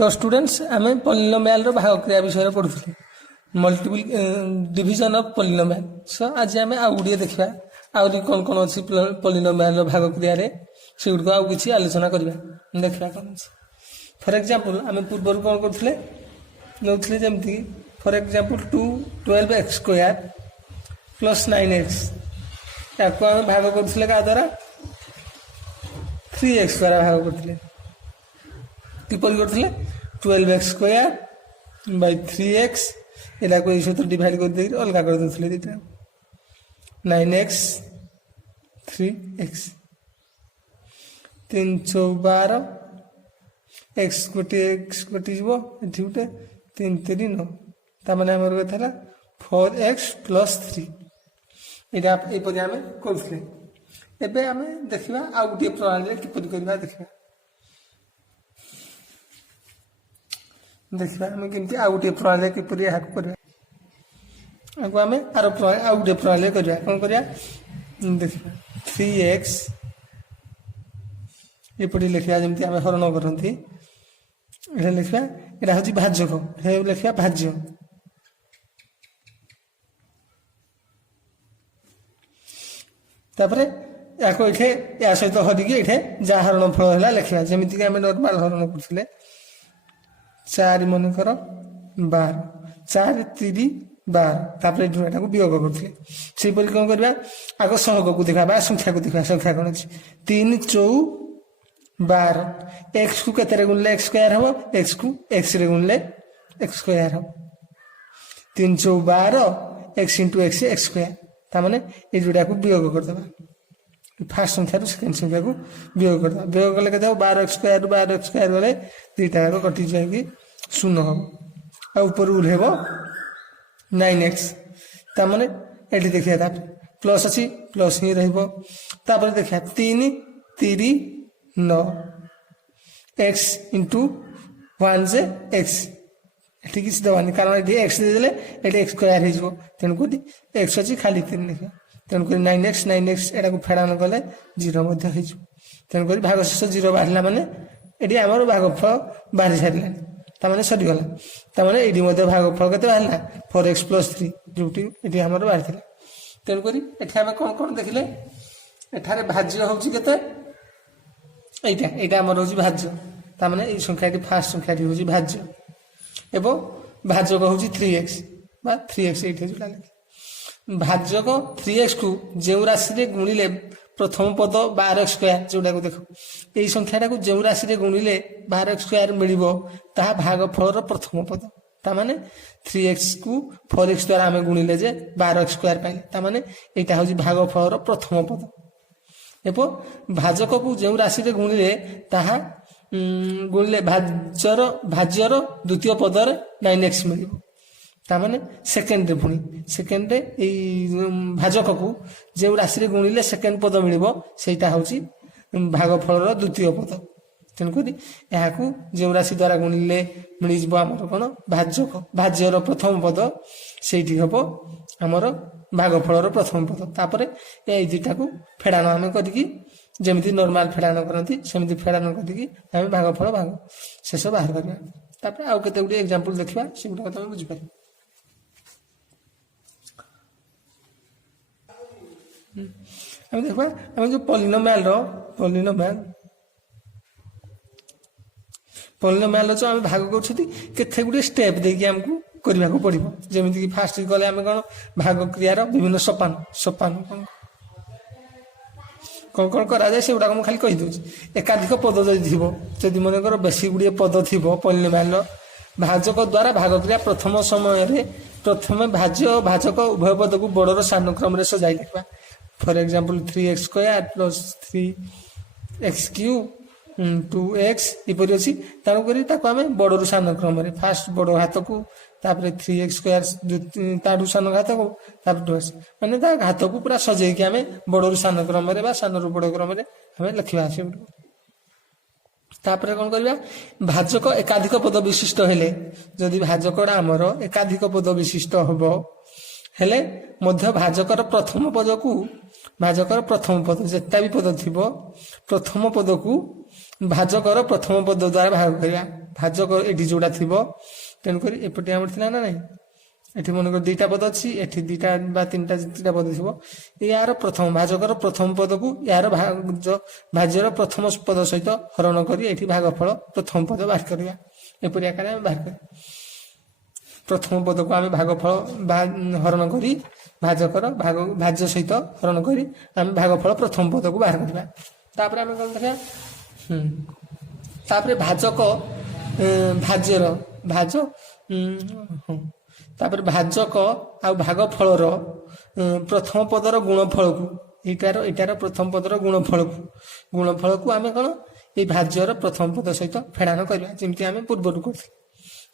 तो स्टूडेंट्स आम पॉलिनोमियल रो भाग क्रिया विषय पढ़ुले मल्टीपल डिविजन ऑफ पॉलिनोमियल सो आज आम आउ गुड़िए देखा आहरी कौन कौन अच्छी पॉलिनोमियल रो भाग क्रिया से गुड़ आउ कि आलोचना करवा देखा कौन फॉर एग्जांपल आम पूर्व कौन करते नौले जमती for example 12x square plus 9x या आम भाग करते क्या द्वारा 3x द्वारा भाग करते किपर करते 12x स्क्वायर बाय 3x यहाँ को सहित डिवाइड कर दे अलग कर दे दुटा 9x 3x 3 × 12 x गोटे x कटि ये गोटे 3 3 9 ताने आम था 4x + 3 यहाँ यहपर आम करते एवं आम देखा आउ गोटे प्रणाली किपर करवा देखा देखा आम केमती आउ गोटे प्रणाली किपर यहाँ करवा आगे आम आर प्रणाली आउ गोटे प्रणाली करवा कौन करवा देखा 3x एपटे लिखा जमी आम हरण करती ये लिखा यहाँ हूँ भाजक ये लिखा भाज्य तापर या सहित हरिकी ये जहाँ हरण फल है लिखा जमीक आम नर्माल हरण करते 4 मनकर 12 4 3 12 यहाँ वियोग करते से कौन करवा आग सहग को देखा संख्या को देखा संख्या कौन अच्छी 3 4 12 एक्स को केते गुणले एक्स स्क्वायर हम एक्स को एक्स रे गुणले एक्स स्क्वायर हम 3 × 12 x into x x square तामाने ये जोड़ा को वियोग कर देबा फर्स्ट संख्या रो सेकंड संख्या को वियोग कर देबा वियोग कले केते 12x स्क्वायर गले दुईटा को कटि जाएगी 0 हम आ ऊपर उलेबो 9x तामाने एठी देखिया ता प्लस अछि प्लस ही रहबो तापर देखिया 3 3 9 x इंटू 1 से x ठीक है दवानी कारण ये x दे देले एटे x स्क्वायर हो तेन को x अछि खाली 3 लिखा तेन को 9x एटा को फेडान गले 0 मध्ये हो तेन को भागशेष 0 बाहरला माने एटी हमर भागफल बाहर छाड़ला ता माने सरी गला ता माने एटी मध्ये भागफल केते बाहरला 4x + 3 जोटी एटी हमर बाहर थिला तेन को एठी हम कोन कोन देखिले एठारे भाज्य होउची केते यहाँ आम हूँ भाज्य ताने ये संख्या फास्ट संख्या हूँ भाज्य एवं भाजक हूँ 3x बा 3x ये जोड़ा लगे भाजक 3x को जो राशि गुणिले प्रथम पद 12x स्क्वायर जोड़ा को देख यही संख्या को जो राशि गुणिले 12x स्क्वायर मिल भागफल प्रथम पद ताने 3x को 4x द्वारा आम गुणिले 12x स्क्वायर पाइले यहाँ हूँ भागफल प्रथम पद एवं भाजक को जो राशि गुणिले ताहा गुणिले भाज्यर द्वितीय पदर 9x मिल ताने सेकेंड पुणी सेकेंड भाजक को जो राशि गुणिले सेकेंड पद मिल हूँ भागफल द्वितीय पद तेणुक यहाँ जो राशि द्वारा गुणिले मिल आमर कौन भाजक भाज्यर प्रथम पद से हम आमर भागफल प्रथम पद तापर ये दुटा को फेड़ान आम करमी नॉर्मल फेड़ान करती सेमती फेड़ान कर भागफल भाग शेष बाहर करवा आउ केते गुडी एग्जांपल देखिबा से गुडा तुम बुझि पारि हम देखबा हम जो पॉलिनोमियल जो आम भाग करछथि केते गुडी स्टेप देकी हमको करबा को पड़िबो जेमिति कि फास्ट गले आम कौन भाग क्रियार विभिन्न सोपान सोपान कौन कौन करा जाए से गुड़ा खाली कही दूसरी एकाधिक पद जदि मनकर बेसी गुड़िए पद थी पॉलिनोमियल भाजक द्वारा भाग क्रिया प्रथम समय प्रथम भाज्य और भाजक उभय पद को बड़र सान क्रम सजाई लिखा for example 3x square plus 3x³ 2x इपरि अछि ताणुक आम बड़र सान क्रम फास्ट बड़ हाथ को तापर 3x स्क्वायर ताडू सान घात को तापर 2x माने ता घात को पूरा सजै कि आमे बड़रू सान क्रम रे बा सान रु बड़ क्रम रे हमें लिखिबा से तापर कोन करबा भाजक एकाधिक पद विशिष्ट हेले जदि भाजकडा हमर एकाधिक पद विशिष्ट हबो हेले मध्य भाजकर प्रथम पद को भाजकर प्रथम पद जेता भी पद थिबो प्रथम पद को भाजकर प्रथम पद द्वारा भाग करिया भाजक एटी जोड़ा थी तेणुक एपटे आम थी ना ना एटी मनक दुईटा पद अच्छी एटी दुईटा बा तीनटा पद थी यार प्रथम भाजकर प्रथम पद को यार भाज्यर प्रथम पद सहित हरण कर भागफल प्रथम पद बाहर करवा एपरी आकार बाहर कर प्रथम पद को आम भागफल हरण कर भाजकर भाज्य सहित हरण कर आम भागफल प्रथम पद को बाहर करवा आम कौन देखा तापर भाजक भाज्यर भाज तापर भाजक आ भागफलर प्रथम पदर गुणफल को इटार प्रथम पदर गुणफल को आम कौन ये भाज्यर प्रथम पद सहित फेड़ान करवा जमी आम पूर्वर कर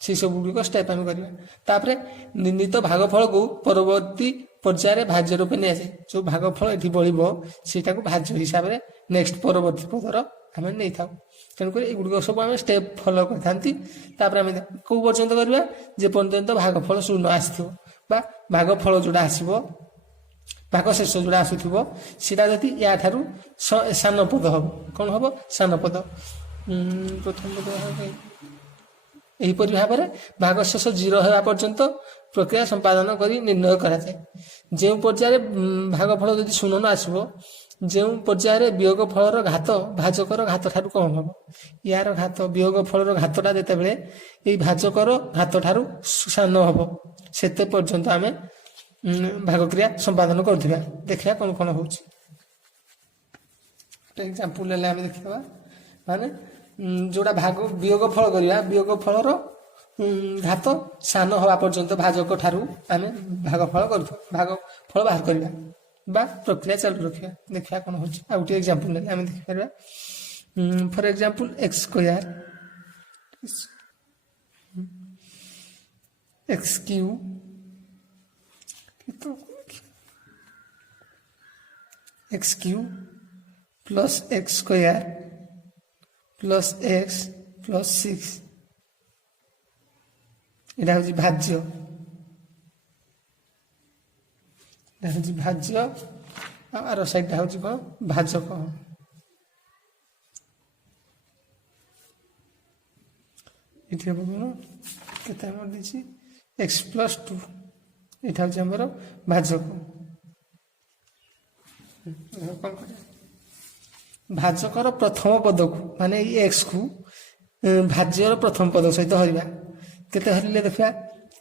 से सब गुड़िक स्टेप आम करवा निर्णीत भागफल को परवर्ती पर्यायर भाज्य रूपे नि जाए जो भागफल ये बढ़ो सेटा को भाज्य हिसाब से नेक्स्ट परवर्ती पदर आम नहीं था तेणुक एगुड़िक सब आम स्टेप फलो करते आम कौ पर्यंत करवा जे पर्यंत भागफल शून्य आसो भागफल जोड़ा आसो भाग शेष जोड़ा आसूब सीटा जदि या ठारू सान पद हम कौन हम सान पद प्रथम पद यहीपरि भाव में भाग शेष 0 होगा पर्यंत प्रक्रिया संपादन कर निर्णय कराए जो पर्यायर भागफल जदि शून्य न आसो जो पर्यायर वियोग फलर घात भाजकर घात ठारू कम हम यार घात वियोग फलर घातटा जिते बड़े ये भाजकर घात ठारू सान हम से पर्यंत आम भाग क्रिया संपादन करथिबा देखिया कौन कौन होची एग्जांपल ले आम देखिबा माने जोड़ा भाग वियोग फल करिया वियोग फलर घात सान हवा पर्यंत भाजक ठारू आम भाग फल कर भाग फल बाहर करवा बा प्रक्रिया चालू रखिया देखिया कौन होची आ गोटे एग्जांपल ले आम देखि परबा for example x square x cube x cube plus x square plus x plus 6 এটা হচ্ছে ভাজ্য এটা হচ্ছে ভাজ্য আর সাইডটা হচ্ছে কোন ভাজক এটি হবে কোন কেতে আমরা দিছি x + 2 এটা হচ্ছে আমার ভাজক भाजकर प्रथम पद को माने एक्स को भाज्यर प्रथम पद सहित हरवा केते हरिले देखा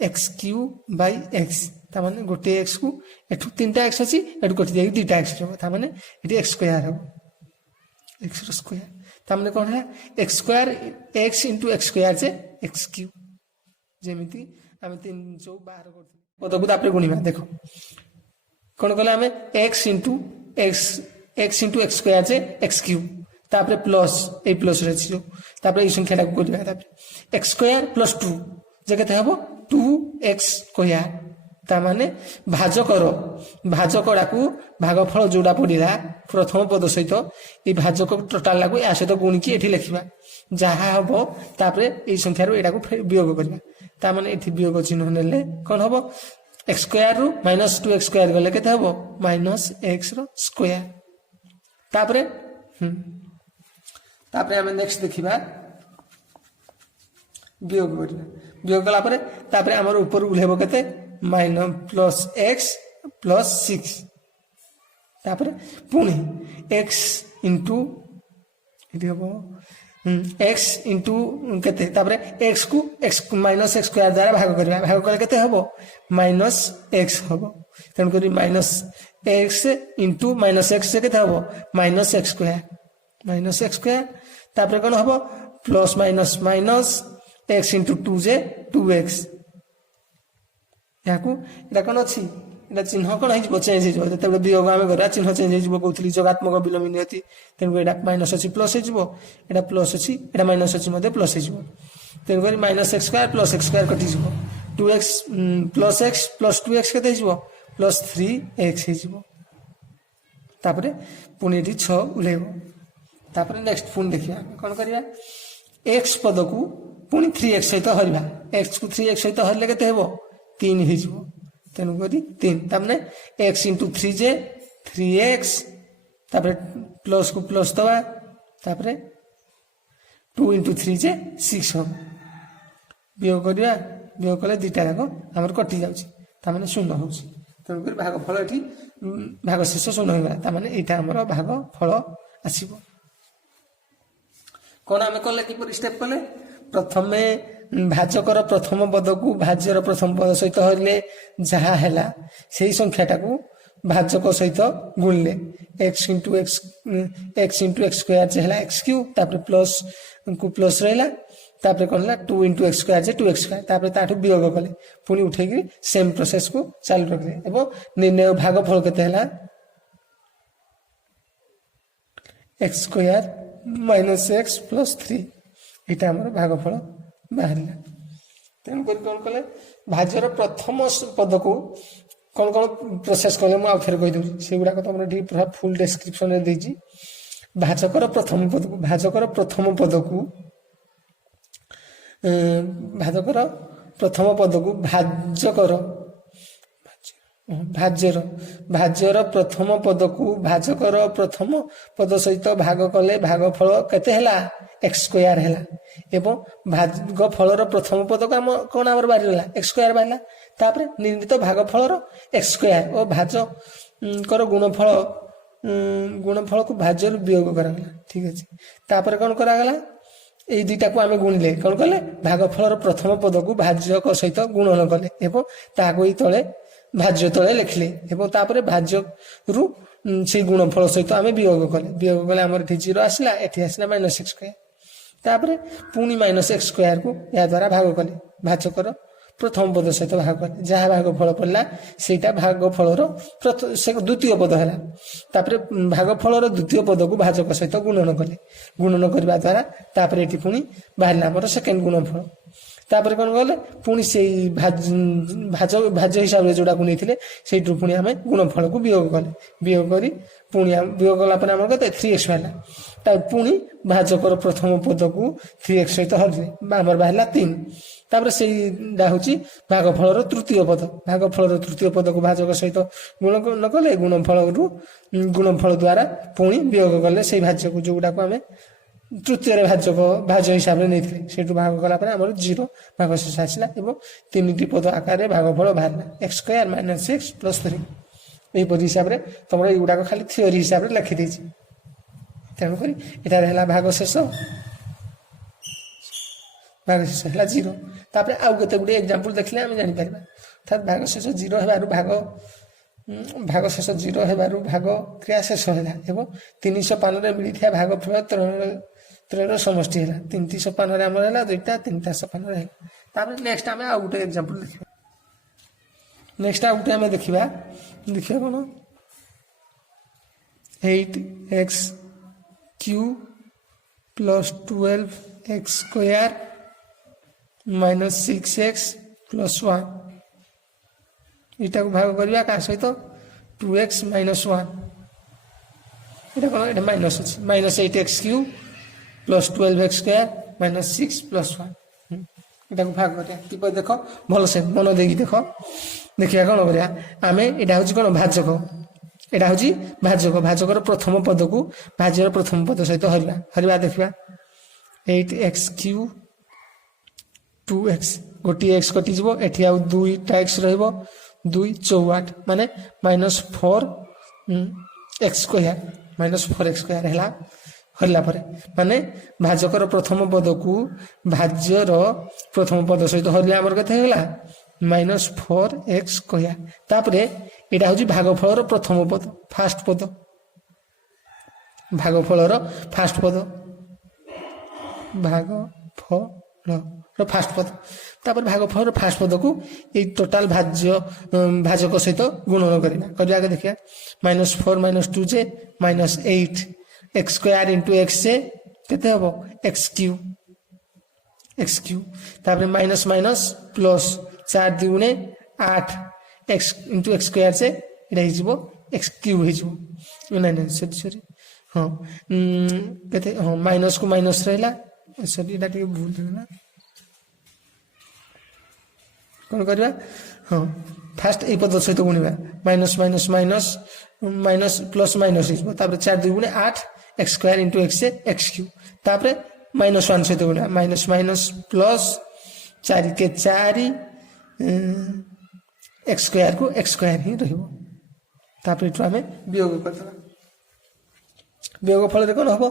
एक्स क्यू बाय एक्स तामाने गोटे एक्स को एठु तीनटा एक्स अछि एठु कटि जाई दुटा एक्स हो तामाने एठी एक्स स्क्वायर हो एक्स स्क्वायर तामाने कोन है x square x * x square जे एक्स क्यू जेमिति आमे 312 करथि पद को तापरे गुणिबा देखो कोन कले आमे एक्स * एक्स * एक्स स्क्वायर जे एक्स क्यूब तापरे प्लस ए प्लस रछि जो तापरे ई संख्याटा को करबा तापरे एक्स स्क्वायर प्लस 2 जे केते हबो 2x स्क्वायर ता माने भाजकड़ा को भागफल जोड़ा पड़िला प्रथम पद सहित ए भाजक टोटाल लागू या सहित गुणी की एठी लिखिबा जहा हबो तापरे ई संख्या रो एटा को वियोग करबा ता माने एठी वियोग चिन्ह नेले कोन हबो एक्स स्क्वायर रू -2x स्क्वायर गले केते हबो -x रो स्क्वायर तापरे आम नेक्स्ट देखिबा वियोग करबा वियोग कला परे तापरे हमर ऊपर उलेबो केते -+x + 6 तापरे पुणी x इंटू इति हबो x इंटू केते तापरे x को x -x स्क्वायर द्वारा भाग करबा भाग कले केते हबो -x हबो तन करी -x इंटू -x से केते हबो -x स्क्वायर तापरे कोन हबो प्लस माइनस x इंटू 2 जे 2x याकू एटा कोन अछि एटा चिन्ह कोन हि जबो चेंज हि जबो जते वियोग आमे करा चिन्ह चेंज हि जबो कहउतली जोगात्मक विलोमिनी अछि तेन एटा माइनस अछि प्लस हि जबो एटा प्लस अछि एटा माइनस अछि मध्ये प्लस हि जबो तेन करी -x स्क्वायर + x स्क्वायर कटि जबो 2x + x + 2x केते हि जबो +3x हि जबो तापरे पुनी एठी 6 उलेबो तापरे नेक्स्ट पुनी देखिया कोन करिया x पद को पुनी 3x सहित हरबा x को 3x सहित हरले केते हेबो 3 हि जबो तेनु करी 3 तमने x * 3 जे 3x तापरे प्लस को प्लस दवा तापरे 2 into 3 ଯେ 6 ହେବ ବିয়োଗ କରିବା ବିয়োଗ କଲେ ଦୁଇଟା ଯାକ ଆମର କଟି ଯାଉଛି ତାମାନେ ଶୂନ ହେଉଛି ତେଣୁକରି ଭାଗ ଫଳ ଏଠି ଭାଗ ଶେଷ ଶୂନ ହୋଇଗଲା ତାମାନେ ଏଇଟା ଆମର ଭାଗ ଫଳ ଆସିବ କ'ଣ ଆମେ କଲେ କିପରି ଷ୍ଟେପ୍ କଲେ ପ୍ରଥମେ ଭାଜକର ପ୍ରଥମ ପଦକୁ ଭାଜ୍ୟର ପ୍ରଥମ ପଦ ସହିତ ହରିଲେ ଯାହା ହେଲା ସେଇ ସଂଖ୍ୟାଟାକୁ ଭାଜକ ସହିତ ଗୁଣିଲେ x into x ସ୍କୋୟାର ଯେ ହେଲା x କ୍ୟୁବ ତାପରେ ପ୍ଲସ୍ କୁ ପ୍ଲସ୍ ରହିଲା ତାପରେ କ'ଣ ହେଲା 2 into x ସ୍କୋୟାର ଯେ 2x ସ୍କୋୟାର ତାପରେ ତାଠୁ ବିୟୋଗ କଲେ ପୁଣି ଉଠେଇକି ସେମ୍ ପ୍ରୋସେସକୁ ଚାଲୁ ରଖିଲେ ଏବଂ ନିର୍ଣ୍ଣୟ ଭାଗ ଫଳ କେତେ ହେଲା x square minus x plus 3 ଏଇଟା ଆମର ଭାଗ ଫଳ ବାହାରିଲା ତେଣୁକରି କ'ଣ କଲେ ଭାଜ୍ୟର ପ୍ରଥମ ପଦକୁ କ'ଣ କ'ଣ ପ୍ରୋସେସ୍ କଲେ ମୁଁ ଆଉ ଥରେ କହିଦେଉଛି ସେଗୁଡ଼ାକ ତମର ଏଠି ପୁରା ଫୁଲ୍ ଡେସ୍କ୍ରିପସନରେ ଦେଇଛି ଭାଜକର ପ୍ରଥମ ପଦକୁ ଭାଜକର ପ୍ରଥମ ପଦକୁ ଭାଜ୍ୟର ପ୍ରଥମ ପଦକୁ ଭାଜକର ପ୍ରଥମ ପଦ ସହିତ ଭାଗ କଲେ ଭାଗ ଫଳ କେତେ ହେଲା x ସ୍କୋୟାର ହେଲା ଏବଂ ଭାଗ ଫଳର ପ୍ରଥମ ପଦକୁ କ'ଣ ଆମର ବାହାରିଲା x ସ୍କୋୟାର ବାହାରିଲା ତାପରେ ନିର୍ଣ୍ଣିତ ଭାଗ ଫଳର x ସ୍କୋୟାର ଓ ଭାଜକର ଗୁଣଫଳକୁ ଭାଜ୍ୟରୁ ବିୟୋଗ କରାଗଲା ଠିକ ଅଛି ତାପରେ କ'ଣ କରାଗଲା ଏଇ ଦୁଇଟାକୁ ଆମେ ଗୁଣିଲେ କ'ଣ କଲେ ଭାଗ ଫଳର ପ୍ରଥମ ପଦକୁ ଭାଜକ ସହିତ ଗୁଣନ କଲେ ଏବଂ ତାହାକୁ ଏଇ ତଳେ ଭାଜ୍ୟ ତଳେ ଲେଖିଲେ ଏବଂ ତାପରେ ଭାଜ୍ୟରୁ ସେଇ ଗୁଣଫଳ ସହିତ ଆମେ ବିୟୋଗ କଲେ ଆମର ଏଠି 0 ଆସିଲା ଏଠି ଆସିଲା ମାଇନସ୍ x ସ୍କୋୟାର ତାପରେ ପୁଣି ମାଇନସ୍ x ସ୍କୋୟାରକୁ ଏହା ଦ୍ୱାରା ଭାଗ କଲେ ଭାଜକର ପ୍ରଥମ ପଦ ସହିତ ଭାଗ କଲେ ଯାହା ଭାଗ ଫଳ ପଡ଼ିଲା ସେଇଟା ଭାଗ ଫଳର ଦ୍ୱିତୀୟ ପଦ ହେଲା ତାପରେ ଭାଗ ଫଳର ଦ୍ୱିତୀୟ ପଦକୁ ଭାଜକ ସହିତ ଗୁଣନ କଲେ ଗୁଣନ କରିବା ଦ୍ୱାରା ତାପରେ ଏଠି ପୁଣି ବାହାରିଲା ଆମର ସେକେଣ୍ଡ ଗୁଣଫଳ ତାପରେ କ'ଣ କଲେ ପୁଣି ସେଇ ଭାଜ୍ୟ ହିସାବରେ ଯୋଉଟାକୁ ନେଇଥିଲେ ସେଇଠୁ ପୁଣି ଆମେ ଗୁଣଫଳକୁ ବିୟୋଗ କଲେ ବିୟୋଗ କରି ପୁଣି ବିୟୋଗ କଲା ପରେ ଆମର କେତେ 3x ବାହାରିଲା ତାପରେ ପୁଣି ଭାଜକର ପ୍ରଥମ ପଦକୁ 3x ସହିତ ହରିଲେ ଆମର ବାହାରିଲା 3 ତାପରେ ସେଇଟା ହେଉଛି ଭାଗ ଫଳର ତୃତୀୟ ପଦ ଭାଗ ଫଳର ତୃତୀୟ ପଦକୁ ଭାଜକ ସହିତ ଗୁଣନ କଲେ ଗୁଣଫଳ ଦ୍ୱାରା ପୁଣି ବିୟୋଗ କଲେ ସେଇ ଭାଜ୍ୟକୁ ଯୋଉଟାକୁ ଆମେ ତୃତୀୟରେ ଭାଜ୍ୟ ହିସାବରେ ନେଇଥିଲେ ସେଇଠୁ ଭାଗ କଲା ପରେ ଆମର 0 ଭାଗ ଶେଷ ଆସିଲା ଏବଂ 3ଟି ପଦ ଆକାରରେ ଭାଗ ଫଳ ବାହାରିଲା x square minus x plus 3 ଏହିପରି ହିସାବରେ ତମର ଏଇଗୁଡ଼ାକ ଖାଲି ଥିଓରି ହିସାବରେ ଲେଖିଦେଇଛି ତେଣୁକରି ଏଠାରେ ହେଲା ଭାଗ ଶେଷ ହେଲା 0 ତାପରେ ଆଉ କେତେ ଗୁଡ଼ିଏ ଏକ୍ଜାମ୍ପଲ ଦେଖିଲେ ଆମେ ଜାଣିପାରିବା ଅର୍ଥାତ୍ ଭାଗ ଶେଷ 0 ହେବାରୁ ଭାଗ ଶେଷ 0 ହେବାରୁ ଭାଗ କ୍ରିୟା ଶେଷ ହେଲା ଏବଂ 3 ସୋପାନରେ ମିଳିଥିବା ଭାଗ ଫଳ ତ୍ରୟର ସମଷ୍ଟି ହେଲା 3ଟି ସୋପାନରେ ଆମର ହେଲା 2ଟା 3ଟା ସୋପାନରେ ହେଲା ତାପରେ ନେକ୍ସଟ ଆମେ ଆଉ ଗୋଟେ ଏକ୍ଜାମ୍ପଲ ଦେଖିବା ଦେଖିବା କ'ଣ 8x cube plus 12x square minus 6x plus 1 ଏଇଟାକୁ ଭାଗ କରିବା କାହା ସହିତ 2x ମାଇନସ୍ 1 ଏଇଟା କ'ଣ ଏଇଟା ମାଇନସ୍ ଅଛି minus 8x cube plus 12x square minus 6 plus 1 ଏଟାକୁ ଭାଗ କରିବା କିପରି ଦେଖ ଭଲସେ ମନ ଦେଇକି ଦେଖିବା କ'ଣ କରିବା ଆମେ ଏଇଟା ହେଉଛି କ'ଣ ଭାଜକ ଏଇଟା ହେଉଛି ଭାଜକର ପ୍ରଥମ ପଦକୁ ଭାଜ୍ୟର ପ୍ରଥମ ପଦ ସହିତ ହରିବା ଦେଖିବା 8x କ୍ୟୁବ 2x ଗୋଟିଏ x କଟିଯିବ ଏଠି ଆଉ 2ଟା x ରହିବ 2 64 ମାନେ minus 4x square minus 4x square ହେଲା ହରିଲା ପରେ ମାନେ ଭାଜକର ପ୍ରଥମ ପଦକୁ ଭାଜ୍ୟର ପ୍ରଥମ ପଦ ସହିତ ହରିଲେ ଆମର କେତେ ହେଇଗଲା ମାଇନସ୍ 4x ସ୍କୋୟାର ତାପରେ ଏଇଟା ହେଉଛି ଭାଗଫଳର ପ୍ରଥମ ପଦ ଫାଷ୍ଟ ପଦ ଭାଗଫଳର ଫାଷ୍ଟ ପଦ ଫାଷ୍ଟ ପଦ ତାପରେ ଭାଗଫଳର ଫାଷ୍ଟ ପଦକୁ ଏଇ ଟୋଟାଲ ଭାଜକ ସହିତ ଗୁଣନ କରିବା ଆগে ଦେଖିବା ମାଇନସ୍ 4 ମାଇନସ୍ 2 ଯେ minus 8 x square into x ଯେ କେତେ ହେବ x କ୍ୟୁ ତାପରେ ମାଇନସ୍ ମାଇନସ୍ ପ୍ଲସ୍ 4 ଦୁଗୁଣେ 8 x ଇଣ୍ଟୁ x ସ୍କୋୟାର ଯେ ଏଇଟା ହେଇଯିବ x କ୍ୟୁ ହେଇଯିବ ନାଇଁ ସରି ହଁ କେତେ ହଁ ମାଇନସ୍କୁ ମାଇନସ୍ ରହିଲା ସରି ଏଇଟା ଟିକେ ଭୁଲ ହେଇଗଲା କ'ଣ କରିବା ହଁ ଫାଷ୍ଟ ଏଇ ପଦ ସହିତ ଗୁଣିବା minus minus minus minus plus minus ହେଇଯିବ ତାପରେ 4 ଦୁଗୁଣେ 8 x ସ୍କୋୟାର ଇଣ୍ଟୁ x ଯେ x କ୍ୟୁ ତାପରେ -1 सहित गुणा माइनस माइनस प्लस 4 के 4 एक्स स्क्वायर को एक्स स्क्वायर ही रहिबो तापर एठु आमे वियोग करदबा वियोग फल रे कोन हबो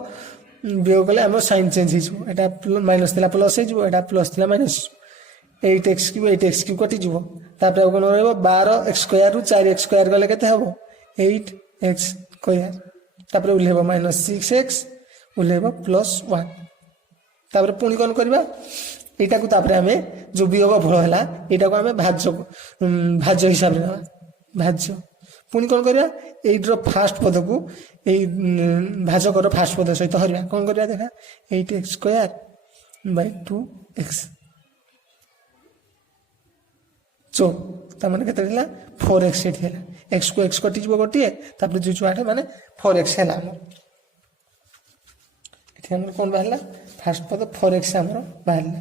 वियोग कले हमर साइन चेंज हिजबो एटा माइनस थिला प्लस हिजबो एटा प्लस थिला माइनस 8x क्यूब कटि जिवो तापर कोन रहबो 12 एक्स स्क्वायर रु 4 एक्स स्क्वायर गले केते हबो 8x स्क्वायर तापर उलेबो -6x उलेबो +1 तापर पुनी कोन करबा एटा को तापर हमें जो वियोग फल हला एटा को हमें भाज्य हिसाब रे भाज्य पुनी कोन करबा एइट्रो फास्ट पद को ए भाजकर फास्ट पद सहित हरिया कोन करबा देखा 8x स्क्वायर बाय 2x चो तामाने केते दिला 4x एठी हला x को x कटि जबो गोटिए तापर जो जुआटे माने 4x हला एठी हमर कोन बाहला फास्ट पद 4x हमर बाहला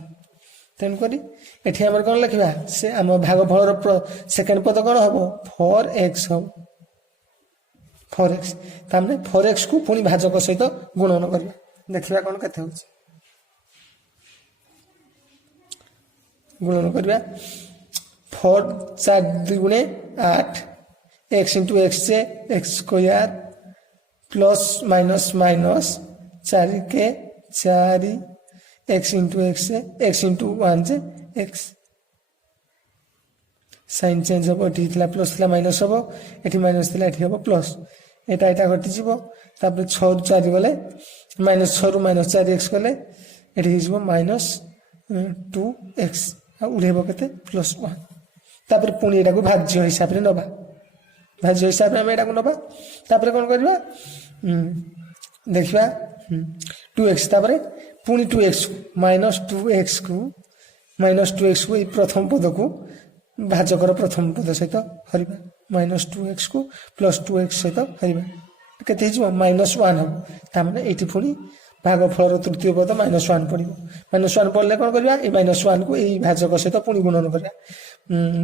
तेन करी एठी हमर कोन लिखबा से हम भागफल रो सेकंड पद कोन हबो 4x हो 4x तामने 4x को पुनी भाजक सहित गुणन करबा देखिबा कोन केते होछि गुणन करबा 4 4 दुगुणे 8 x into x से x square plus minus minus 4 के 4 x into x से x into 1 से x साइन चेंज हो एठी थिला प्लस थिला माइनस हो एठी माइनस थिला एठी हो प्लस एटा एटा कटि जिवो तापर 6 रु 4 गले -6 रु -4x गले एठी हिजबो -2x आ उलेबो केते +1 तापर पुनी एटा को भाज्य हिसाब रे नबा भाज्य हिसाब रे हम एटा को नबा तापर कोन करबा देखिबा 2x तापर पुनी 2x -2x को ई प्रथम पद को भाजकर प्रथम पद सहित हरिबा -2x को +2x सहित हरिबा केते हिजबो -1 हो ता माने एठी पुनी भागफल रो तृतीय पद -1 पडिबो -1 पडले कोन करबा ए -1 को ए भाजक सहित पुनी गुणन करबा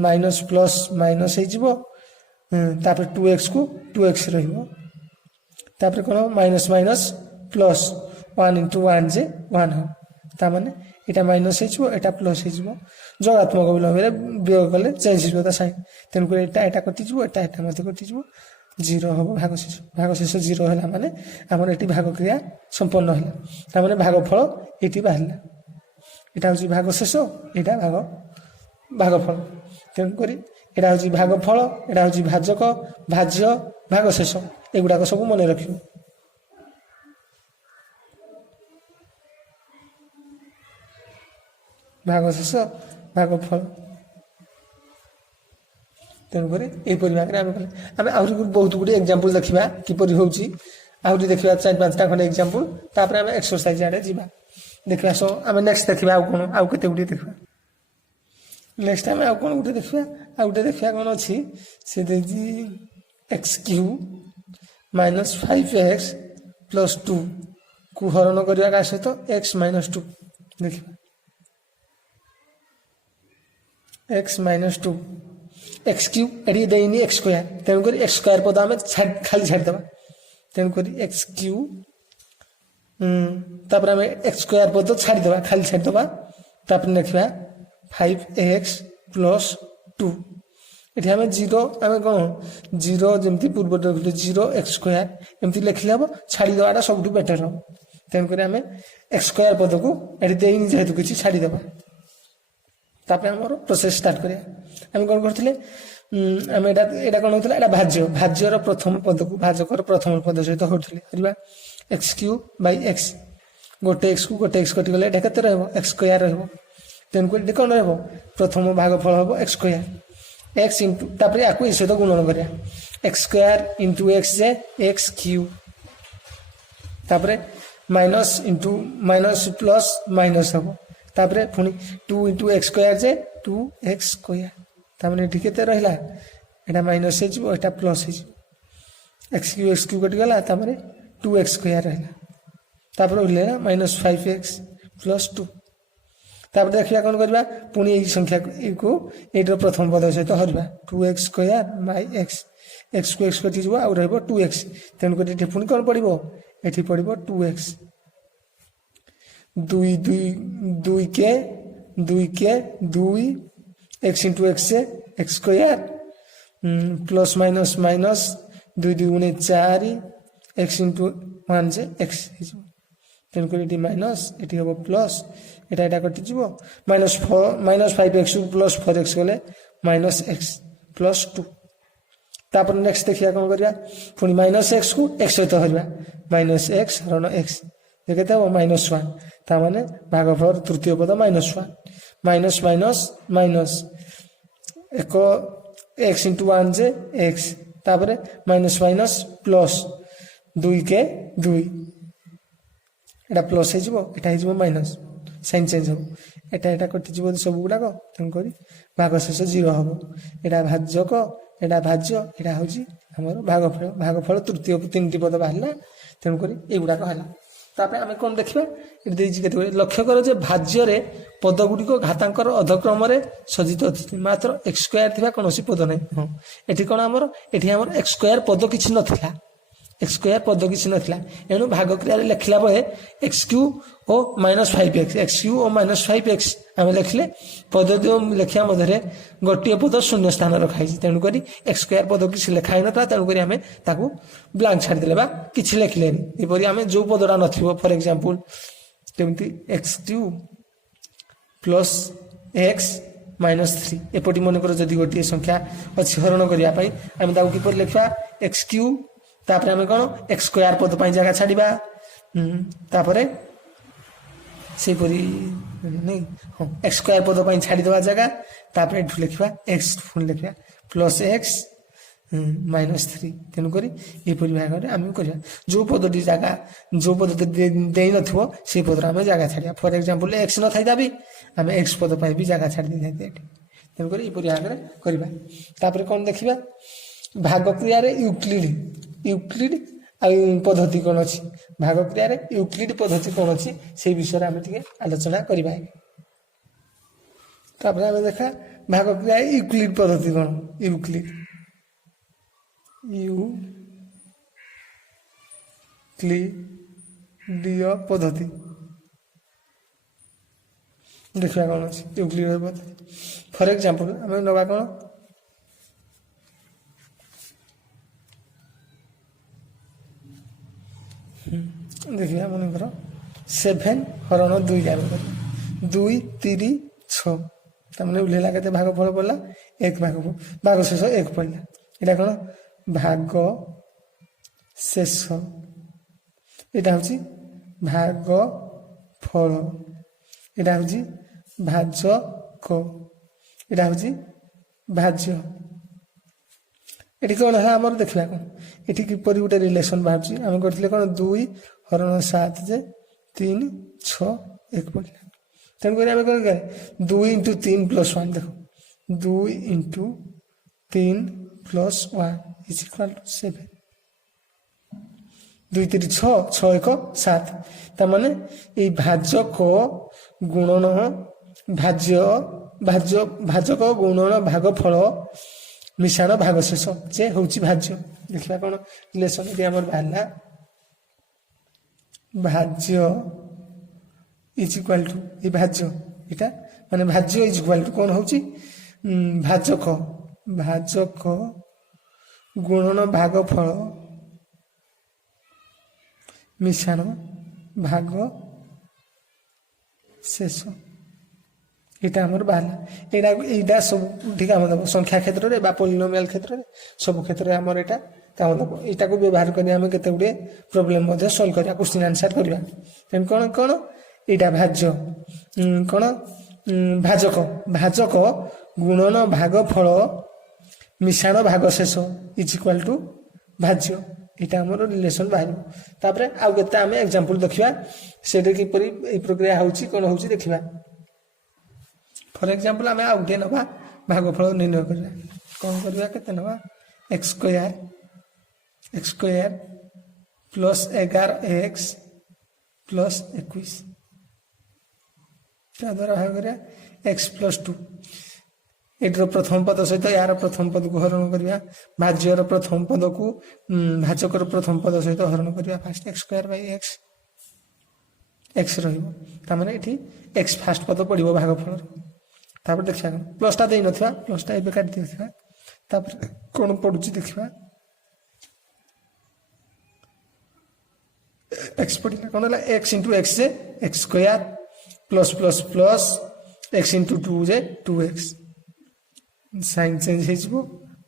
माइनस प्लस माइनस हिजबो तापर 2x को 2x रहिबो तापर कोन माइनस माइनस प्लस 1 into 1 जे 1 हो ता माने एटा माइनस हिजबो एटा प्लस हिजबो जोगात्मक विलोमरे वियोग कले चेंज हिजबो ता साइन तेन को एटा कटि जिवो एटा मध्ये कटि जिवो 0 हो भागशेष 0 होला माने हमर एटी भाग क्रिया संपन्न होला ता माने भागफल एटी बाहला एटा होची भागशेष एटा भागफल तेन करी एटा होची भागफल एटा होची भाजक भाज्य भागशेष एगुडा को सब मने रखियो भागशेष भागफल तेन करी ए परिमाण रे हम आउरी बहुत गुडी एग्जांपल देखिबा कि परि होउची आउरी देखिबा 4-5 टा खन एग्जांपल तापर हम एक्सरसाइज आडे जिबा देखिबा सो हम नेक्स्ट देखिबा आउ केते गुडी देखिबा नेक्स्ट टाइम आउ कोन गुडी देखिबा आउटे देखिबा कोन अछि से देजी x क्यूब -5x + 2 को हरण करिया का सहित x - 2 देखिबा x - 2 x क्यूब एडी देनी x स्क्वायर तेन करी x स्क्वायर पद हम खाली छाड़ दबा तेन करी x क्यूब तापर हम x स्क्वायर पद छाड़ दबा खाली छाड़ दबा तापर लिखबा 5x + 2 एठी हम 0 हम कोन 0 जेमति पूर्व रखले 0x स्क्वायर एमति लिखले हबो छाड़ी दवाटा सबटु बेटर हो तेन करी हम x स्क्वायर पद को एडी देनी जेतु किछि छाड़ी दबा तापर हमर प्रोसेस स्टार्ट करिया हम कोन करथिले हम एटा कोन होतला एटा भाज्यर प्रथम पद को भाजकर प्रथम पद सहित होतले हरिबा x³ / x गोटे x को गोटे x कटि गले एटा केते रहबो x स्क्वायर रहबो तेन को एटा कोन रहबो प्रथम भागफल हबो x स्क्वायर x * तापर याकू ए सहित गुणन करिया x स्क्वायर * x जे x³ तापर minus into minus plus minus हबो तापर पुनी 2 * x स्क्वायर जे 2x स्क्वायर तामने ठीक केते रहला एटा माइनस हे जिवो एटा प्लस हे जिवो x क्यूब कटि गला तामने 2x स्क्वायर रहला तापर उरलेला -5x + 2 तापर देखिया कोन करबा पुनी ए संख्या को एटर प्रथम पद सहित हरबा 2x स्क्वायर - x x को x कटि जिवो आ रहबो 2x तेन को एठी पुनी कोन पडिबो एठी पडिबो 2x দুই দুই দুইকে দুই x into x square plus minus minus দুই দুই গুণে চারি এক্স ইন্টু ওয়ান যে এক্স হয়ে তেমকরি এটি মাইনস এটি হব প্লস এটা কটিଯିବ -5x প্লস 4x গলে -x প্লস 2 তারপর নেক্সট দেখিয়া কোন করিয়া পুনি -x কু x সহিত হরিবা -x হরণ x দেখতে হবে -1 তার মানে ভাগফল তৃতীয় পদ -1 মাইনস মাইনস মাইনস এক x ইন্টু 1 যে x তারপরে মাইনস মাইনস প্লস 2 কে 2 এটা প্লস হয়ে যাব এটা হয়ে যাব মাইনস সাইন চেঞ্জ হব এটা কটিଯିବ সব গুড়াক তেমকরি ভাগ শেষ 0 হব এটা ভাজ্যক এটা ভাজ্য এটা হচ্ছে আমার ভাগফল তৃতীয় তিনটি পদ বাহারা তেমকরি এইগুড়াক হল তাপরে আমি কোন দেখা এটি দিয়েছি কেতে লক্ষ্য কর যে ভাজ্যরে পদগুড়িক ঘাতাঙ্কর অধক্রমে সজ্জিত অଛନ୍ତି মাত্র এক্স স্কোয়ার থিবা কোনসি পদ নাই হ্যাঁ এটি কোন আমার এটি আমার এক্স স্কোয়ার পদ কিছু নথিলা एक्स स्क्वायर पद किसी नथिला एणु भाग क्रिया लिखला बेले एक्स क्यू ओ -5x एक्स क्यू ओ -5x आम लिखले पद जो लिखा मध्य गोटे पद शून्य स्थान रखाई तेणुक एक्स स्क्वायर पद किसी लिखाई ना तेणुक आम ब्लांक छाड़दे कि लिखले यपरी आम जो पदटा नथिबो फॉर एग्जांपल केमती एक्स क्यू प्लस एक्स -3 एपटी मनकर जदि गोटे संख्या अच्छी हरण करने आम किपर लिखा एक्स क्यू तापर आम कौन एक्स स्क्वायर पद जगह छाड़ा तापरे सेपरी नहीं हाँ एक्स स्क्वायर पद छाड़ीदे जगह तापर लिखा एक्स पुणी लिखा प्लस एक्स -3 तेणुक यपरी भाग आम कर जो पदटी जगह जो पद दे न से पदर आम जगह छाड़ा फॉर एग्जांपल एक्स न था भी आम एक्स पद भी जगह छाड़ी तेणुक यपरी भाग करवा कौन देखा भाग क्रिया यूक्लिड पद्धति कौन अच्छी भाग क्रिया यूक्लिड पद्धति कौन अच्छी से विषय आम टे आलोचना करवा आम देखा भाग क्रिया यूक्लिड पद्धति कौन यूक्लिडीय पद्धति देखा कौन अच्छी यूक्लिड पद्धति फॉर एग्जांपल आम नवा कौन देखिए मनकर 7 हरण 2 आम 2 3 6 तमें उल्लेला के भागफल पड़ा एक भाग शेष 1 पड़ा यहाँ कौन भाग शेष यहाँ हूँ भाग फल यहाँ हूँ भाजक यहाँ हूँ भाज्य ये कौन है आम देखा कौन ये किपर गोटे रिलेसन बाहर आम करते कौन 2 हरण 7 जे 3 6 1 पड़ा तेणुक आम कौन 2 इंटू 3 प्लस 1 देख 2 into 3 plus 1 is equal to 7 2 3 6 6 1 7 ताने ये भाजक गुणन भाजक गुणन भागफल मिश्रण भाग शेष जे हूँ भाज्य देखा कौन रिलेसन ये आम बाहर भाज्य इज इक्वाल टू ये भाज्य यहाँ माने भाज्य इज इक्वाल टू कौन हूँ भाजक गुणन भागफल मिश्रण भाग शेष यहाँ आम बाहर यहाँ सब ठीक आम दब संख्या क्षेत्र में पोलिनोमियल क्षेत्र में सब क्षेत्र में आमर यहाँ काम दब यहाँ को व्यवहार कर केते गुड़े प्रोब्लेम सल्व करवा क्वेश्चन आंसर करवा तेणु कौन कौन यहाँ भाज्य कौन भाजक गुणन भागफल मिश्रण भाग शेष इज इक्वाल टू भाज्य यहाँ आम रिलेसन बाहर तापर आउ के आम एग्जांपल देखा से किपर प्रक्रिया हो कौन हो देखा फॉर एग्जांपल आम आउ गए नवा भागफल निर्णय करवा कौन करवा केते नवा x square plus 11x plus 21 द्वारा भाग करा एक्स प्लस 2 एटर प्रथम पद सहित यार प्रथम पद को हरण करवा भाज्यर प्रथम पद को भाजकर प्रथम पद सहित हरण करवा fast x square by x x रही एक्स फास्ट पद पड़ो भागफल देखा प्लसटा दे ना प्लसटा ए काटी देखा कौन पड़ू देखा एक्स पड़ा कौन है एक्स इंटू एक्स जे x square plus plus plus x into two जे 2x साइन चेंज हो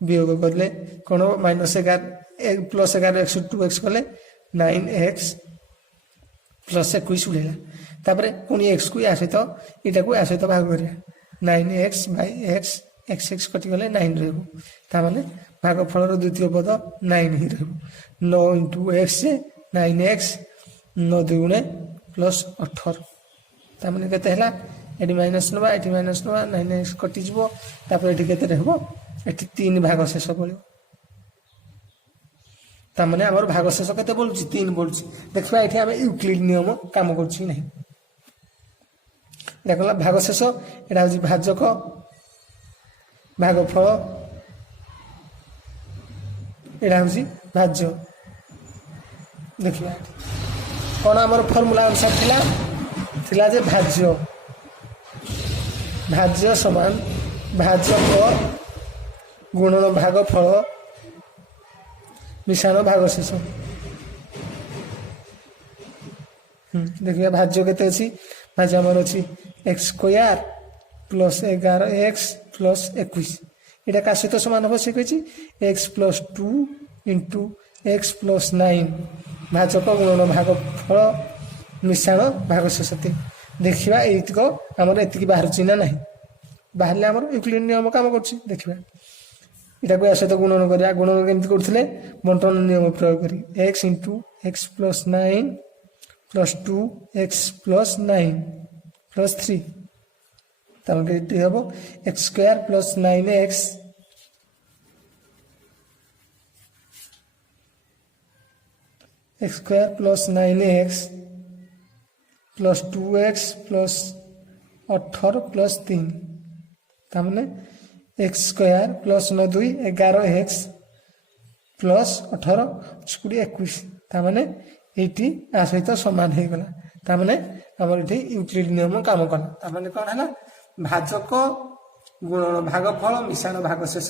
वियोग कले कौन -11 प्लस 11 एक्स 2x कले 9x प्लस 21 उड़ेगा पुणी एक्स को या सहित यहाँ को या सहित भाग कर 9x by x x x कटिगले 9 रही भागफल द्वितीय पद 9 ही रही 9 इंटू एक्स 9x 9 दुगुणे प्लस 18 ताମାନେ केते हला एटी माइनस नबा एटी माइनस नबा 9x कटिଯିव ये केते रहबो एटी 3 भाग शेष पड़ो ताମାନେ हमर भाग शेष केते बोलुची 3 बोलुची देखबा एठी हम यूक्लिड नियम काम करछि नहीं देखला भाग शेष एटा होची भाजक भागफल एटा होची भाज्य देखिए कौन आम फर्मूला अनुसार थिला जे भाज्य भाज्य समान भाजक गुणन भागफल मिशाण भाग शेष देखिए भाज्य केते अछि भाज्य आमर अछि x square plus 11x plus 21 एटा का सहित समान हो से कहि x plus 2 into x plus 9 भाजक गुणन भागफल मिश्रण भाग शेष देखा ये आमर एति बाहर ना ना बाहर आमर यूक्लिड नियम काम कर देखा यहाँ को या सहित गुणन करा गुणन केमती करते बंटन नियम प्रयोग कर x into x plus 9 plus 2 x plus 9 plus 3 हम x square plus 9x x square plus 9x plus 2x plus 18 plus 3 तामने x square plus 9 2 11x plus 18 20 21 तामने एटी आ सहित समान हो गला तामने हमर एटी यूक्लिड नियम काम कला तामने कोन हला भाजक गुणन भागफल मिश्रण भाग शेष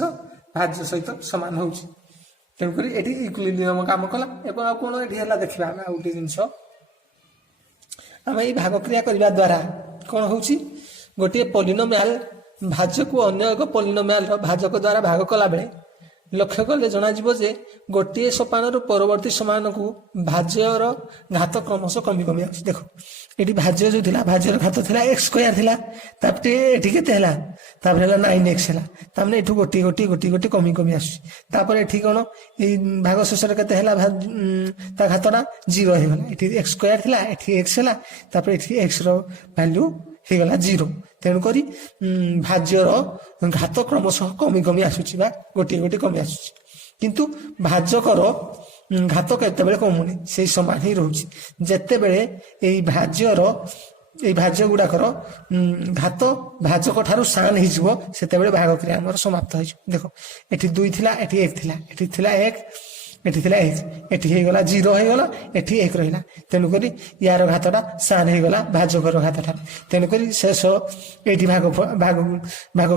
भाज्य सहित समान होउची तेणुकर ये यूक्लिड नियम काम कला एवं आ कौन ये देखा आम गोटे जिनस आम ये भाग क्रिया करने द्वारा कौन हो गोटे पॉलिनोमियल भाज्य को अन्य एक पॉलिनोमियल भाजक द्वारा भाग कला बेले लक्ष्य कले जनाजिब जे गोटे सोपान परवर्ती सोपान को भाज्यर घात क्रमश कमी कमी आस देख ये भाज्य जो थिला भाज्यर घात थिला एक्स स्क्वायर थिला तापटे एठी केते हला तापर हला 9x हला तामने एठू गोटी गोटी गोटी गोटी कमी कमी आस तापर एठी कोन ए भाग शेष रे केते हला ता घातना 0 हे गला एठी एक्स स्क्वायर थिला एठी x हला तापर एठी x रो वैल्यू हे गला 0 तेणुक भाज्यर घात क्रमश कमी कमी आसुची बा गोटी गोटी कमी आसुची किंतु भाजकर घात केतेबेले कमुनी से समान ही रोची जेतेबेले एई भाज्य गुड़ाकर घात भाजक ठारू सान हिजबो सेतेबेले भाग क्रिया हमर समाप्त हो देखो एठी 2 थिला एठी 1 थिला एठी थिला 1 एठी थिला 1 एठी हे गला 0 हे गला एठी 1 रहिला तेनुकरी यार घातटा सान हे गला भाजकर घात ठारू तेनुकरी शेष एठी भाग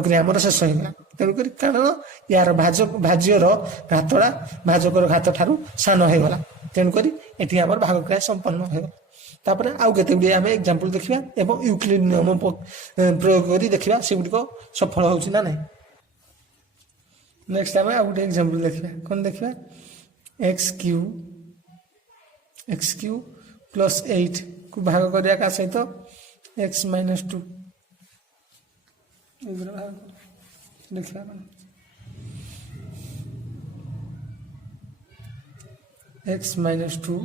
क्रिया हमर शेष हे गला तेनुकरी कारण यार भाज्यर घातटा भाजकर घात ठारू सान हे गला तेनुकरी एठी हमर भाग क्रिया संपन्न हे गला तापर आउ केते गुडी आमे एग्जांपल देखिबा एवं यूक्लिड नियम प्रयोग करी देखिबा सेगुडी सफल होउची ना नै नेक्स्ट आमे आउ गुडी एग्जांपल देखिबा कोन देखिबा x क्यू प्लस 8 को भाग करिया का सहित x माइनस 2 देखिबा x माइनस 2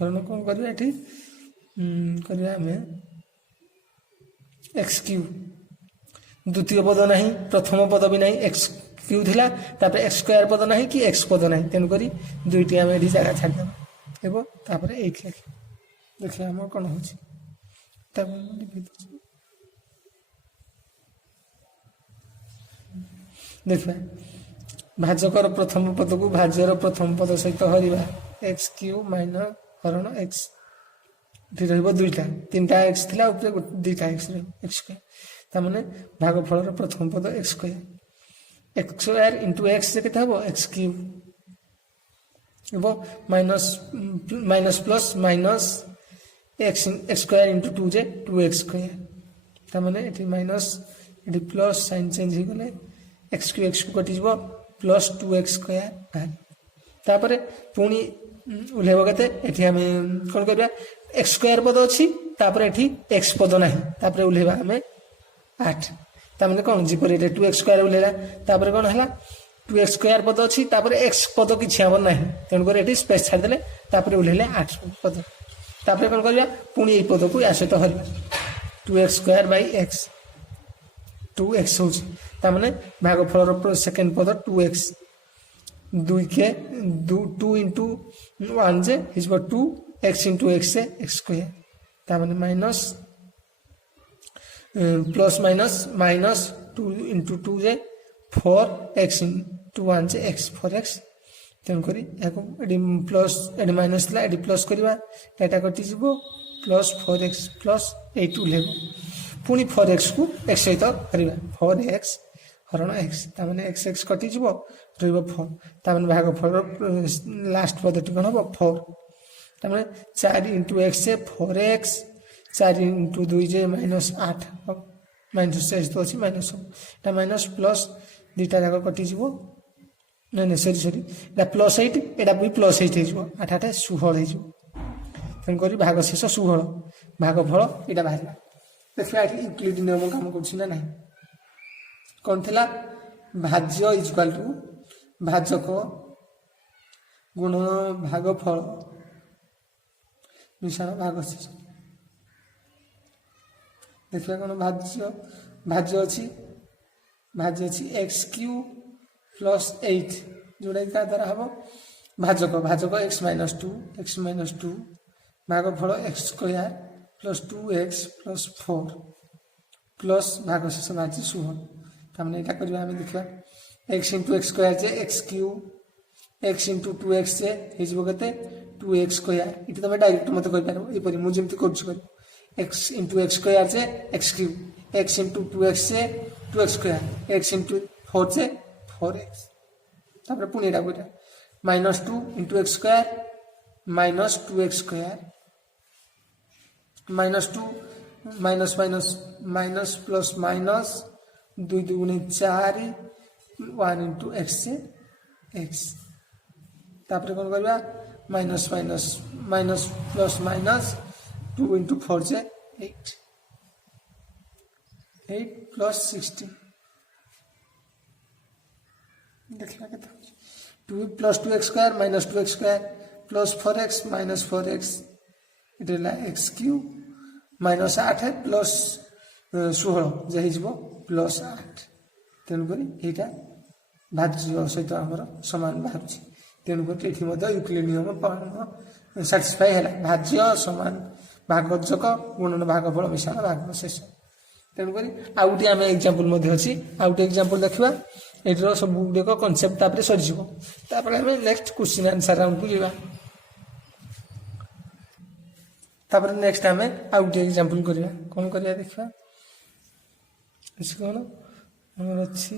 कौन करिया एठी करिया हमें एक्स क्यू द्वितीय पद नहीं प्रथम पद भी नहीं एक्स क्यू थिला तापर एक्स स्क्वायर पद नहीं कि एक्स पद नहीं तेणुक दुईटी आम ये जगह छाड़देव एवं तापर एक देखिए आम कौन हो देखिए भाजकर प्रथम पद को भाज्यर प्रथम पद सहित हरिबा एक्स क्यू माइनस हरण एक्स ଏଠି ରହିବ ଦୁଇଟା, ତିନିଟା ଏକ୍ସ ଥିଲା ଉପରେ ଦୁଇଟା ଏକ୍ସ ରହିବ ଏକ୍ସ ସ୍କୋୟାର। ତାମାନେ ଭାଗଫଳର ପ୍ରଥମ ପଦ x square. X square into x ଯେ କେତେ ହେବ ଏକ୍ସ କ୍ୟୁବ ଏବଂ minus plus minus x square into two ଯେ ଟୁ ଏକ୍ସ ସ୍କୋୟାର। ତାମାନେ ଏଠି ମାଇନସ୍ ଏଠି ପ୍ଲସ୍ ସାଇନ୍ ଚେଞ୍ଜ ହେଇଗଲେ ଏକ୍ସକୁ ଏକ୍ସକୁ କଟିଯିବ ପ୍ଲସ୍ ଟୁ ଏକ୍ସ ସ୍କୋୟାର ବାହାରେ। ତାପରେ ପୁଣି ଓହ୍ଲେଇବ କେତେ ଏଠି ଆମେ କ'ଣ କରିବା ଏକ୍ସ ସ୍କୋୟାର ପଦ ଅଛି ତାପରେ ଏଠି ଏକ୍ସ ପଦ ନାହିଁ ତାପରେ ଓହ୍ଲେଇବା ଆମେ 8। ତାମାନେ କ'ଣ ଯେପରି ଏଠି ଟୁ ଏକ୍ସ ସ୍କୋୟାର ଓହ୍ଲେଇଲା ତାପରେ କ'ଣ ହେଲା ଟୁ ଏକ୍ସ ସ୍କୋୟାର ପଦ ଅଛି ତାପରେ ଏକ୍ସ ପଦ କିଛି ଆମର ନାହିଁ ତେଣୁକରି ଏଠି ସ୍ପେସ୍ ଛାଡ଼ିଦେଲେ ତାପରେ ଓହ୍ଲେଇଲେ 8 ପଦ। ତାପରେ କ'ଣ କରିବା ପୁଣି ଏଇ ପଦକୁ ୟା ସହିତ ହରିବା two x square by x two x ହେଉଛି ତାମାନେ ଭାଗଫଳର ସେକେଣ୍ଡ ପଦ ଟୁ ଏକ୍ସ ଦୁଇକେ ଟୁ ଇଣ୍ଟୁ ୱାନ୍ ଯେ ହେଇଯିବ two x into x x square. ତାମାନେ minus plus minus two into two ଯେ ଫୋର୍ ଏକ୍ସ ଇଣ୍ଟୁ ୱାନ୍ ଯେ ଏକ୍ସ ଫୋର୍ ଏକ୍ସ। ତେଣୁକରି ଏହାକୁ ଏଠି ପ୍ଲସ୍ ଏଠି ମାଇନସ୍ ଥିଲା ଏଠି ପ୍ଲସ୍ କରିବା ଏଇଟା କଟିଯିବ plus four x plus eight ଓହ୍ଲେଇବ ପୁଣି ଫୋର୍ ଏକ୍ସକୁ ଏକ୍ସ ସହିତ କରିବା ଫୋର୍ ଏକ୍ସ ହରଣ ଏକ୍ସ ତାମାନେ ଏକ୍ସ ଏକ୍ସ କଟିଯିବ ରହିବ ଫୋର୍। ତାମାନେ ଭାଗଫଳର ଲାଷ୍ଟ ପଦଟି କ'ଣ ହେବ ଫୋର୍। ତାମାନେ 4 ଇଣ୍ଟୁ ଏକ୍ସ ଯେ ଫୋର୍ ଏକ୍ସ 4 ଇଣ୍ଟୁ 2 ଯେ ମାଇନସ୍ 8 ମାଇନସ୍ ଏକ୍ସ ତ ଅଛି ମାଇନସ୍ ହେବ ଏଇଟା ମାଇନସ୍ ପ୍ଲସ୍ ଦୁଇଟା ଯାକ କଟିଯିବ ନାଇଁ ସରି ଏଇଟା ପ୍ଲସ୍ 8 ଏଇଟା ବି ପ୍ଲସ୍ 8 ହେଇଯିବ 8 16 ହେଇଯିବ। ତେଣୁକରି ଭାଗ ଶେଷ 16 ଭାଗଫଳ ଏଇଟା ବାହାରିଲା। ଦେଖିବା ଏଠି ୟୁକ୍ଲିଡ୍ ନିୟମ କାମ କରୁଛି ନା ନାହିଁ। କ'ଣ ଥିଲା ଭାଜ୍ୟ ଇଜୁକାଲ୍ ଟୁ ଭାଜକ ଗୁଣନ ଭାଗଫଳ ମିଶାଣ ଭାଗଶେଷ। ଦେଖିବା କ'ଣ ଭାଜ୍ୟ ଅଛି ଏକ୍ସ କ୍ୟୁ ପ୍ଲସ୍ 8 ଯୋଉଟାକି ତା ଦ୍ୱାରା ହେବ ଭାଜକ ଏକ୍ସ ମାଇନସ୍ ଟୁ ଭାଗଫଳ x square plus 2x plus 4 plus ଭାଗଶେଷ ବାହାରିଛି 16। ତାମାନେ ଏଇଟା କରିବା ଆମେ ଦେଖିବା ଏକ୍ସ ଇଣ୍ଟୁ ଏକ୍ସ ସ୍କୋୟାର ଯେ x cube x into 2x ଯେ ହେଇଯିବ କେତେ 2x ସ୍କୋୟାର। ଏଠି ତମେ ଡାଇରେକ୍ଟ ମୋତେ କହିପାରିବ ଏଇପରି ମୁଁ ଯେମିତି କରୁଛି କରିବ ଏକ୍ସ ଇଣ୍ଟୁ ଏକ୍ସ ସ୍କୋୟାର ଯେ x cube x into 2x ଯେ 2x ସ୍କୋୟାର ଏକ୍ସ ଇଣ୍ଟୁ 4 ଯେ 4x। ତାପରେ ପୁଣି ଏଇଟା କରିବା minus 2 into x square minus 2x square minus 2 minus plus minus 2 2 4 1 into x से एक्स। तापर कौन करवा माइनस प्लस माइनस 2 इंटू 4 से 8 प्लस 16 देखना केता 2 plus 2x square minus 2x square plus 4x minus 4x Etela x cube minus 8 है plus 16 जे हिजबो plus 8 तेणुकरी एटा भाज्य सहित आमर समान बाहरुछि। तेणुकरी एठी मध्ये यूक्लिड नियम सैटिस्फाई हैला भाज्य समान भागजक गुणन भागफल मिश्रण भागशेष। तेणुकरी आउटी आम एग्जांपल मध्ये अछि आउटी एग्जांपल देखिबा एठरो सब गुडे कांसेप्ट तापर सरिजिवो तापर हम नेक्स्ट क्वेश्चन आंसर राउंड को जीवा। तापर नेक्स्ट आम आउटी एग्जांपल करिया कोन करिया देखिबा इस कोन हमर अछि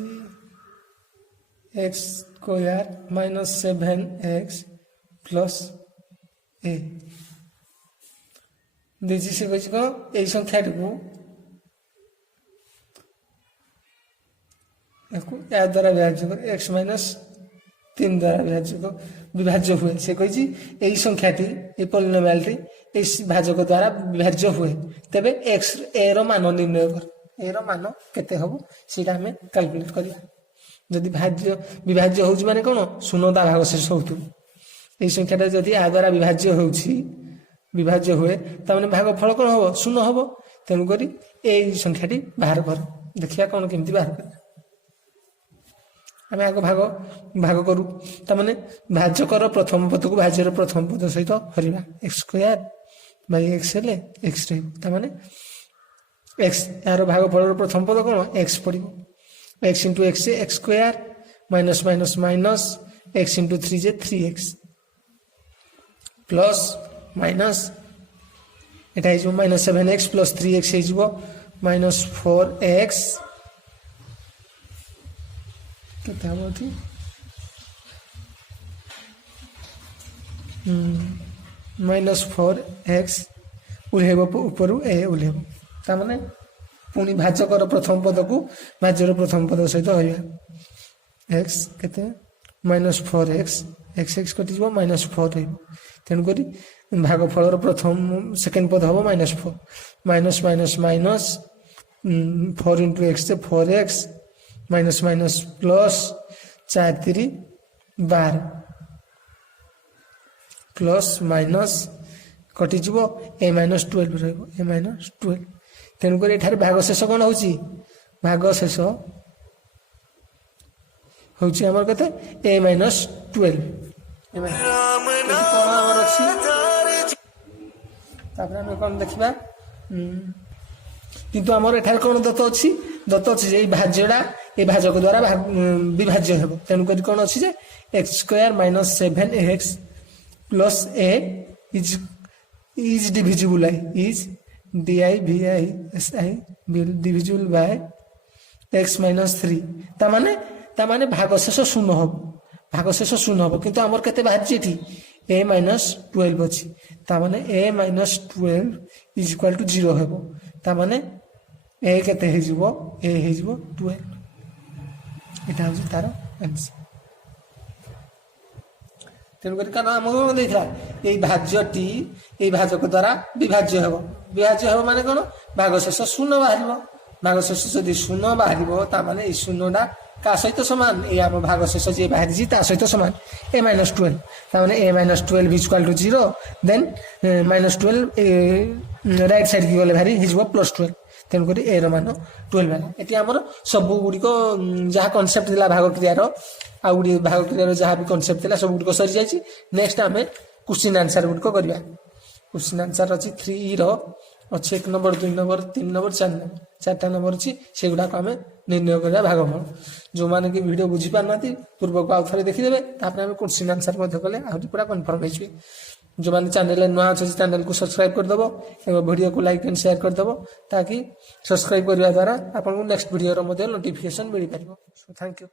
x square minus 7x plus a देजी से कहि को ए संख्या को या द्वारा विभाज्य कर x माइनस 3 द्वारा विभाज्य हुए से कही यही संख्याटी ये पॉलिनोमियलटी इस भाजक द्वारा विभाज्य हुए तेबे x a रो मान निर्णय कर a रो मान केते हबो सेटा हमें कैलकुलेट करिया। जदि भाज्य विभाज्य होउछि माने कोन शून्यता भाग शेष होतु ए संख्याटा जदि आ द्वारा विभाज्य हुए त माने भागफल कोन हबो शून्य हबो। तेनु करी ए संख्याटी बाहर कर देखिया कोन केमती बाहर कर आम आगे भाग करूँ तमाने भाजकर प्रथम पद को भाज्यर प्रथम पद सहित Hariba x square by x हेले एक्स रहिबो एक्स यार भागफल प्रथम पद कौन एक्स पड़ो एक्स इंटू एक्स से x square minus minus minus x into 3 जे 3x प्लस माइनस এটা হয়ে যাব -7x + 3x হয়ে যাব -4x কেতে হব এটি -4x উল্হেব উপরু এ উল্হেব তা মানে পুଣି ଭାଜକର ପ୍ରଥମ ପଦକୁ ଭାଜ୍ୟର ପ୍ରଥମ ପଦ ସହିତ ହରିବା x କେତେ -4x x କଟିଯିବ -4 ରହିବ ତେଣୁକରି ଭାଗଫଳର ପ୍ରଥମ ସେକେଣ୍ଡ ପଦ ହେବ -4 minus minus minus 4 × x 4x minus minus plus 4 3 12 plus minus କଟିଯିବ a -12 ରହିବ a -12 ତେଣୁକରି ଏଠାରେ ଭାଗ ଶେଷ କ'ଣ ହେଉଛି ଭାଗ ଶେଷ ହେଉଛି ଆମର କେତେ a -12 କ'ଣ ଆମର ଅଛି ତାପରେ ଆମେ କ'ଣ ଦେଖିବା କିନ୍ତୁ ଆମର ଏଠାରେ କ'ଣ ଦତ୍ତ ଅଛି ଯେ ଏଇ ଭାଜ୍ୟଟା এই ଭାଜକ ଦ୍ୱାରା ବିଭାଜ୍ୟ ହେବ ତେଣୁକରି କ'ଣ ଅଛି ଯେ x² - 7x + a is divisible is DIVISI divisible by x - 3 তামানে ভাগ শেষ শূন্য হব কিন্তু আমার কেতে বাহারছি এটি a -12 ଅଛି তামানে a -12 = 0 ହେବ তামানে a কেতে হয়ে যাব a হয়ে যাব 12 এটা হচ্ছে তার आंसर তেণুকরি কারণ আমাকে কোন দেইছিলা এই ভাজ্যটি এই ভাজক দ্বারা বিভাজ্য ହେବ মানে কোন ভাগ শেষ শূন্য বাহারিব ভাগ শেষ যদি শূন্য বাহারিব তা মানে এই শূন্যটা কা সহিত সমান এই আম ভাগ শেষ যে বাহারিছি তা সহিত সমান a -12 তা মানে a -12 = 0 দেন -12 রাইট সাইড কি গলে ভারি হিজব +12 তেণুকরি এর মান 12 ହେଲା এটি ଆମର ସବୁ ଗୁଡ଼ିକ ଯାହା କନସେପ୍ଟ ଥିଲା ଭାଗ କ୍ରିୟାର ଆଉ ଗୁଡ଼ିଏ ଭାଗ କ୍ରିୟାର ଯାହା ବି କନସେପ୍ଟ ଥିଲା ସବୁ ଗୁଡ଼ିକ ସରି ଯାଇଛି ନେକ୍ସଟ ଆମେ କ୍ୱେଶ୍ଚିନ୍ ଆନ୍ସର ଗୁଡ଼ିକ କରିବା କ୍ୱେଶ୍ଚିନ୍ ଆନ୍ସର ଅଛି 3 ର ଅଛି 1 ନମ୍ବର 2 ନମ୍ବର 3 ନମ୍ବର 4 ନମ୍ବର ଚାରିଟା ନମ୍ବର ଅଛି ସେଗୁଡ଼ାକ ଆମେ ନିର୍ଣ୍ଣୟ କରିବା ଭାଗଫଳ ଯେଉଁମାନେ କି ଭିଡ଼ିଓ ବୁଝିପାରୁନାହାନ୍ତି ପୂର୍ବକୁ ଆଉ ଥରେ ଦେଖିଦେବେ ତାପରେ ଆମେ କ୍ୱେଶ୍ଚିନ୍ ଆନ୍ସର ମଧ୍ୟ କଲେ ଆହୁରି ପୁରା କନଫର୍ମ ହେଇଯିବେ ଯେଉଁମାନେ ଚ୍ୟାନେଲରେ ନୂଆ ଅଛନ୍ତି ଚ୍ୟାନେଲକୁ ସବସ୍କ୍ରାଇବ୍ କରିଦେବ ଏବଂ ଭିଡ଼ିଓକୁ ଲାଇକ୍ ଆଣ୍ଡ ସେୟାର କରିଦେବ ତାକି ସବସ୍କ୍ରାଇବ୍ କରିବା ଦ୍ୱାରା ଆପଣଙ୍କୁ ନେକ୍ସଟ ଭିଡ଼ିଓର ମଧ୍ୟ ନୋଟିଫିକେସନ୍ ମିଳିପାରିବ ସୋ ଥ୍ୟାଙ୍କ ୟୁ।